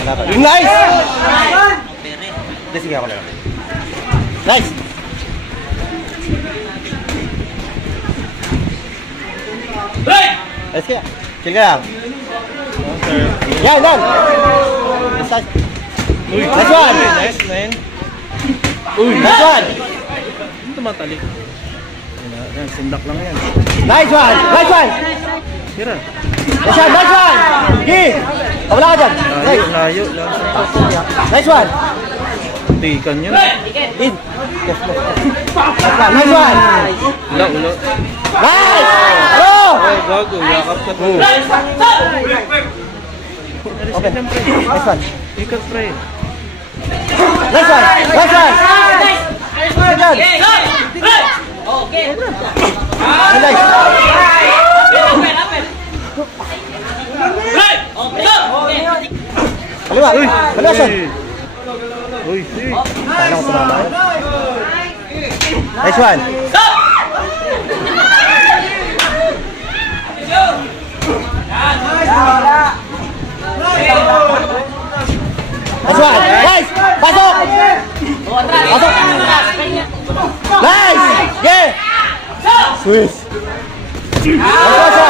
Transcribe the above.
Nice! Sige ako na lang. Nice! Nice kaya. Chill ka lang. Yan, yan! Nice one! Nice, man. Nice one! Tumatalik. Yan, sindak lang yan. Nice one! Nice one! Tira. Nice one! Nice one! Gi! Wala ka dyan! Layo, layo. Nice one! Tikan yun. In! Nice one! Ula, ula. Nice! Ano? Ay, bago. Yakap ka to. Open. Nice one! Ikat, pre. Nice one! Nice one! Okay. Nice! Kaliwa! Kaliwa, son! Uy, uy. Paano ko tumama? Nice one! Nice one! Nice! Pasok! Pasok! Nice! Yeah! Swiss! Nice one!